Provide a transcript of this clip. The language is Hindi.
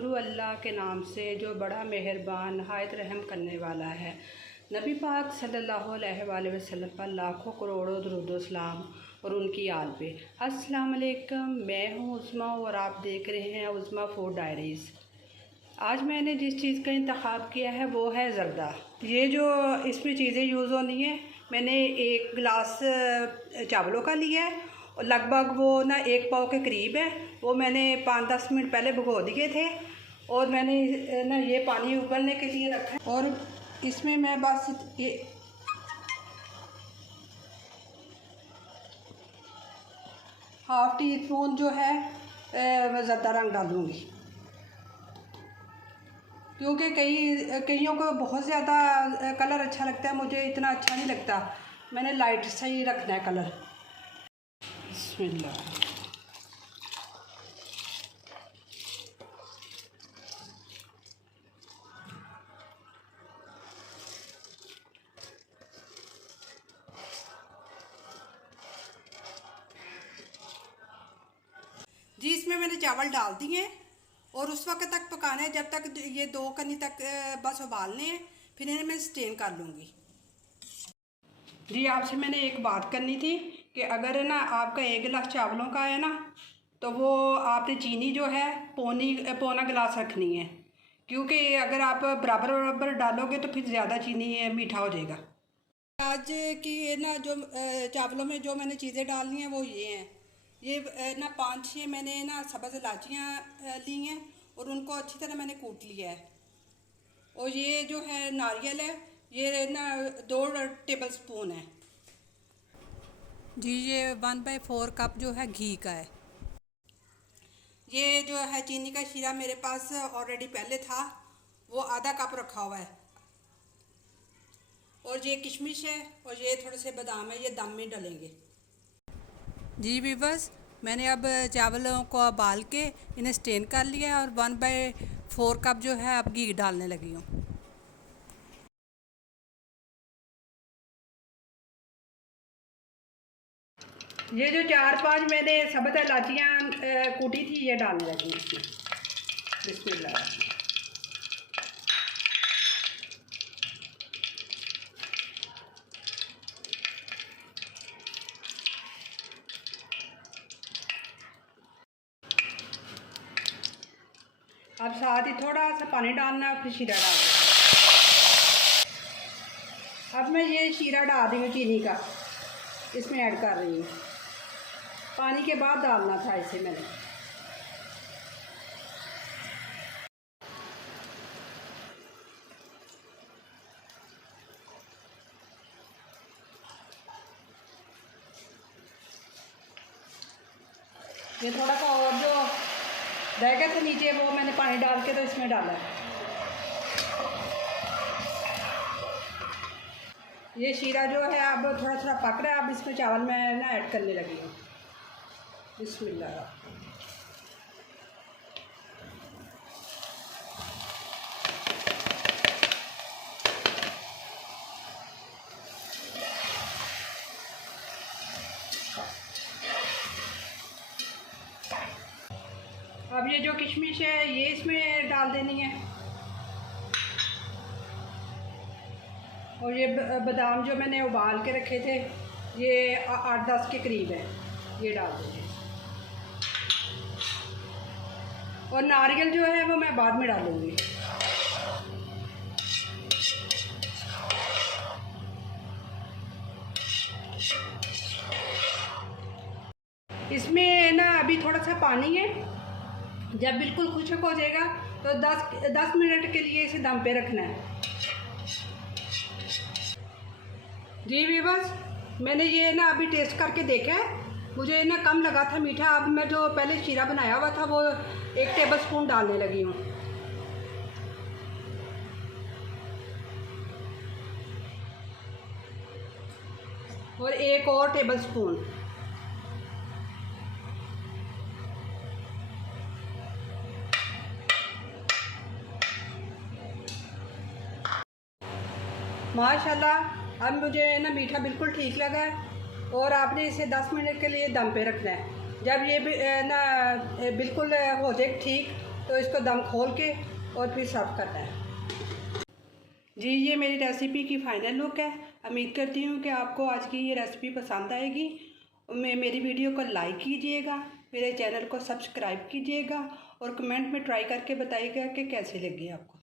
शुरू अल्लाह के नाम से जो बड़ा मेहरबान नहायत रहम करने वाला है। नबी पाक सल्लल्लाहु अलैहि वसल्लम पर लाखों करोड़ों दुरूद व सलाम और उनकी आल पे। अस्सलाम वालेकुम, मैं हूँ उस्मा और आप देख रहे हैं उस्मा फूड डायरीज़। आज मैंने जिस चीज़ का इंतखाब किया है वो है ज़र्दा। ये जो इसमें चीज़ें यूज़ होनी है, मैंने एक गिलास चावलों का लिया है और लगभग वो ना 1 पाव के करीब है। वो मैंने 5-10 मिनट पहले भिगो दिए थे और मैंने ना ये पानी उबलने के लिए रखा है। और इसमें मैं बस ये ½ टी स्पून जो है ज़र्दा रंग डालूँगी, क्योंकि कईयों को बहुत ज़्यादा कलर अच्छा लगता है, मुझे इतना अच्छा नहीं लगता। मैंने लाइट से ही रखना है कलर। बिस्मिल्लाह। जी, इसमें मैंने चावल डाल दिए और उस वक्त तक पकाना है जब तक ये 2 कनी तक बस उबालने हैं, फिर इन्हें मैं स्टेन कर लूँगी। जी, आपसे मैंने एक बात करनी थी कि अगर ना आपका 1 गिलास चावलों का है ना, तो वो आपने चीनी जो है पौना गिलास रखनी है, क्योंकि अगर आप बराबर बराबर डालोगे तो फिर ज़्यादा चीनी मीठा हो जाएगा। आज की ना जो चावलों में जो मैंने चीज़ें डालनी हैं वो ये हैं। ये ना 5-6 मैंने ना सब्ज़ इलायचियाँ ली हैं और उनको अच्छी तरह मैंने कूट लिया है। और ये जो है नारियल है, ये ना 2 टेबल स्पून है। जी, ये 1/4 कप जो है घी का है। ये जो है चीनी का शीरा मेरे पास ऑलरेडी पहले था, वो आधा कप रखा हुआ है। और ये किशमिश है और ये थोड़े से बादाम है, ये दम में डलेंगे। जी बस मैंने अब चावलों को उबाल के इन्हें स्टेन कर लिया और 1/4 कप जो है अब घी डालने लगी हूँ। ये जो 4-5 मैंने सब्ज़ इलायचियाँ कूटी थी ये डालने लगी इसमें। बिस्मिल्लाह। अब साथ ही थोड़ा सा पानी डालना, फिर शीरा डालना। अब मैं ये शीरा डाल रही हूँ चीनी का, इसमें ऐड कर रही हूँ। पानी के बाद डालना था इसे मैंने। ये थोड़ा सा और जो रह गया था नीचे वो मैंने पानी डाल के तो इसमें डाला है। ये शीरा जो है अब थोड़ा थोड़ा पक रहा है, अब इसमें चावल मैं ना ऐड करने लगी हूँ। बिस्मिल्लाह। अब ये जो किशमिश है ये इसमें डाल देनी है और ये बादाम जो मैंने उबाल के रखे थे ये 8-10 के करीब है, ये डाल देंगे। और नारियल जो है वो मैं बाद में डालूँगी। इसमें ना अभी थोड़ा सा पानी है, जब बिल्कुल खुश्क हो जाएगा तो 10 मिनट के लिए इसे दम पे रखना है। जी व्यूअर्स, मैंने ये ना अभी टेस्ट करके देखा है, मुझे ना कम लगा था मीठा। अब मैं जो पहले शीरा बनाया हुआ था वो 1 टेबल स्पून डालने लगी हूँ। और 1 और टेबल स्पून। माशाल्लाह, अब मुझे ना मीठा बिल्कुल ठीक लगा है। और आपने इसे 10 मिनट के लिए दम पे रखना है। जब ये ना बिल्कुल हो जाए ठीक, तो इसको दम खोल के और फिर सर्व करना है। जी ये मेरी रेसिपी की फ़ाइनल लुक है। उम्मीद करती हूँ कि आपको आज की ये रेसिपी पसंद आएगी। मेरी वीडियो को लाइक कीजिएगा, मेरे चैनल को सब्सक्राइब कीजिएगा और कमेंट में ट्राई करके बताइएगा कि कैसी लगी आपको।